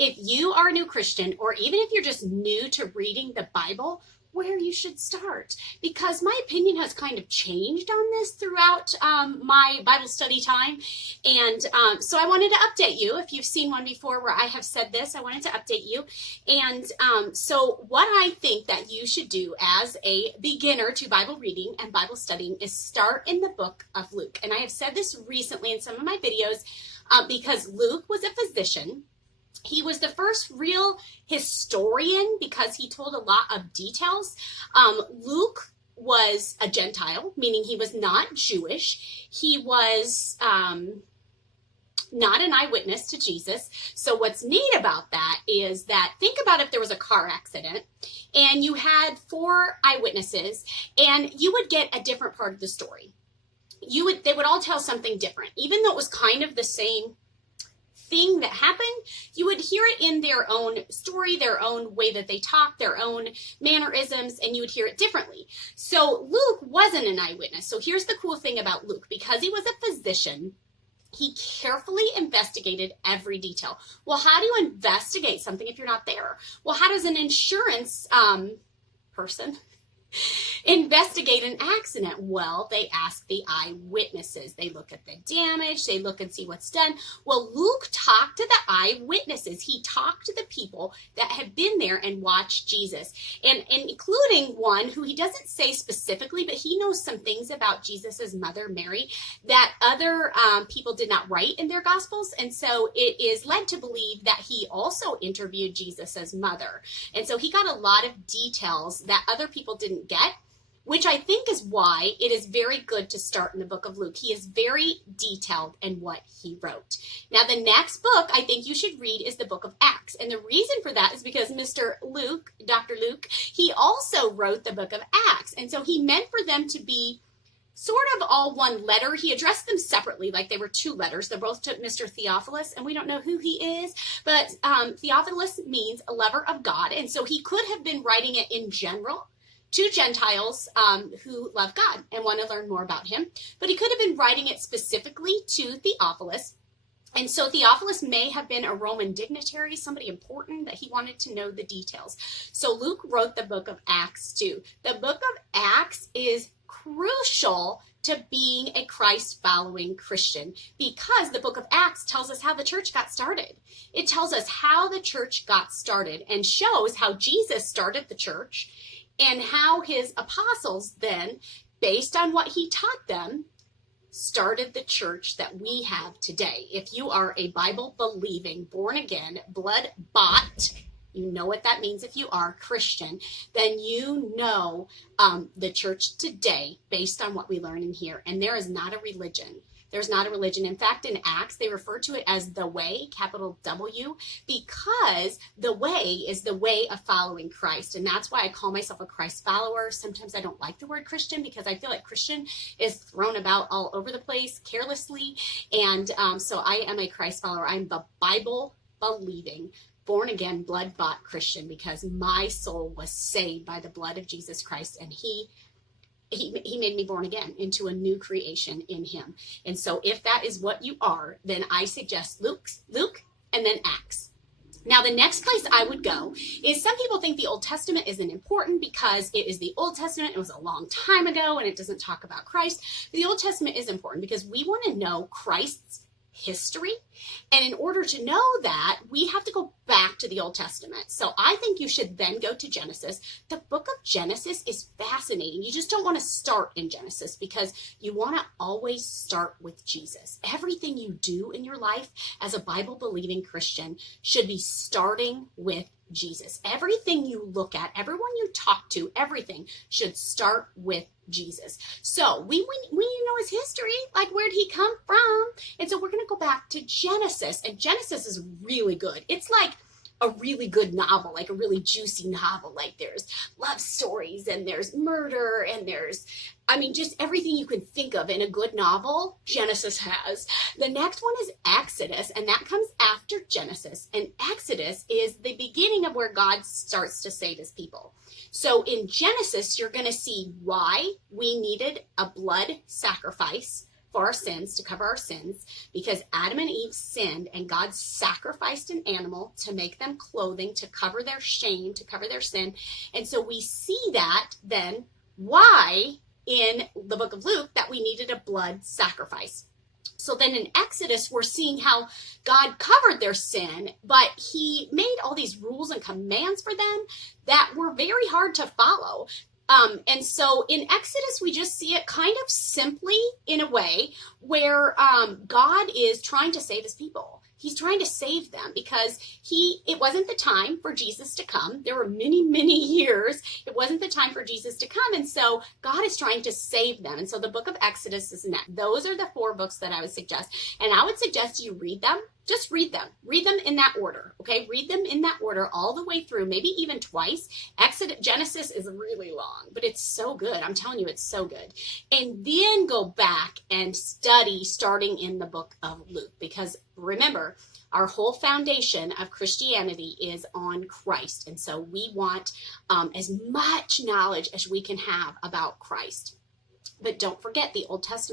if you are a new Christian, or even if you're just new to reading the Bible, where you should start, because my opinion has kind of changed on this throughout my Bible study time. And so I wanted to update you. If you've seen one before where I have said this, I wanted to update you. And so what I think that you should do as a beginner to Bible reading and Bible studying is start in the book of Luke. And I have said this recently in some of my videos because Luke was a physician. He was the first real historian because he told a lot of details. Luke was a Gentile, meaning he was not Jewish. He was not an eyewitness to Jesus. So what's neat about that is that, think about if there was a car accident and you had 4 eyewitnesses and you would get a different part of the story. They would all tell something different, even though it was kind of the same thing that happened. You would hear it in their own story, their own way that they talk, their own mannerisms, and you would hear it differently. So Luke wasn't an eyewitness. So here's the cool thing about Luke. Because he was a physician, he carefully investigated every detail. Well, how do you investigate something if you're not there? Well, how does an insurance person investigate an accident? Well, they ask the eyewitnesses. They look at the damage. They look and see what's done. Well, Luke talked to the eyewitnesses. He talked to the people that had been there and watched Jesus, and including one who he doesn't say specifically, but he knows some things about Jesus's mother, Mary, that other people did not write in their gospels. And so it is led to believe that he also interviewed Jesus's mother. And so he got a lot of details that other people didn't get, which I think is why it is very good to start in the book of Luke. He is very detailed in what he wrote. Now, the next book I think you should read is the book of Acts. And the reason for that is because Mr. Luke, Dr. Luke, he also wrote the book of Acts. And so he meant for them to be sort of all one letter. He addressed them separately, like they were 2 letters. They're both to Mr. Theophilus, and we don't know who he is, but Theophilus means a lover of God. And so he could have been writing it in general to Gentiles who love God and want to learn more about him. But he could have been writing it specifically to Theophilus. And so Theophilus may have been a Roman dignitary, somebody important that he wanted to know the details. So Luke wrote the book of Acts too. The book of Acts is crucial to being a Christ-following Christian, because the book of Acts tells us how the church got started. It tells us how the church got started and shows how Jesus started the church, and how his apostles then, based on what he taught them, started the church that we have today. If you are a Bible-believing, born-again, blood-bought, you know what that means if you are Christian, then you know the church today based on what we learn in here. And there is not a religion. There's not a religion. In fact, in Acts, they refer to it as the way, capital W, because the way is the way of following Christ. And that's why I call myself a Christ follower. Sometimes I don't like the word Christian because I feel like Christian is thrown about all over the place carelessly. And so I am a Christ follower. I'm the Bible believing, born again, blood bought Christian, because my soul was saved by the blood of Jesus Christ, and he made me born again into a new creation in him. And so if that is what you are, then I suggest Luke and then Acts. Now, the next place I would go is, some people think the Old Testament isn't important because it is the Old Testament. It was a long time ago and it doesn't talk about Christ. The Old Testament is important because we want to know Christ's history. And in order to know that, we have to go back to the Old Testament. So I think you should then go to Genesis. The book of Genesis is fascinating. You just don't want to start in Genesis because you want to always start with Jesus. Everything you do in your life as a Bible-believing Christian should be starting with Jesus. Everything you look at, everyone you talk to, everything should start with Jesus. So we know his history, like where'd he come from? And so we're going to go back to Genesis, and Genesis is really good. It's like a really good novel, like a really juicy novel. Like there's love stories and there's murder and there's, just everything you can think of in a good novel, Genesis has. The next one is Exodus, and that comes after Genesis. And Exodus is the beginning of where God starts to save his people. So in Genesis, you're going to see why we needed a blood sacrifice for our sins, to cover our sins, because Adam and Eve sinned and God sacrificed an animal to make them clothing, to cover their shame, to cover their sin. And so we see that then why in the book of Luke that we needed a blood sacrifice. So then in Exodus, we're seeing how God covered their sin, but he made all these rules and commands for them that were very hard to follow. And so in Exodus, we just see it kind of simply in a way where God is trying to save his people. He's trying to save them because it wasn't the time for Jesus to come. There were many, many years. It wasn't the time for Jesus to come. And so God is trying to save them. And so the book of Exodus is next. Those are the 4 books that I would suggest. And I would suggest you read them. Just read them. Read them in that order, okay? Read them in that order all the way through, maybe even twice. Genesis is really long, but it's so good. I'm telling you, it's so good. And then go back and study starting in the book of Luke, because remember, our whole foundation of Christianity is on Christ. And so we want as much knowledge as we can have about Christ. But don't forget the Old Testament.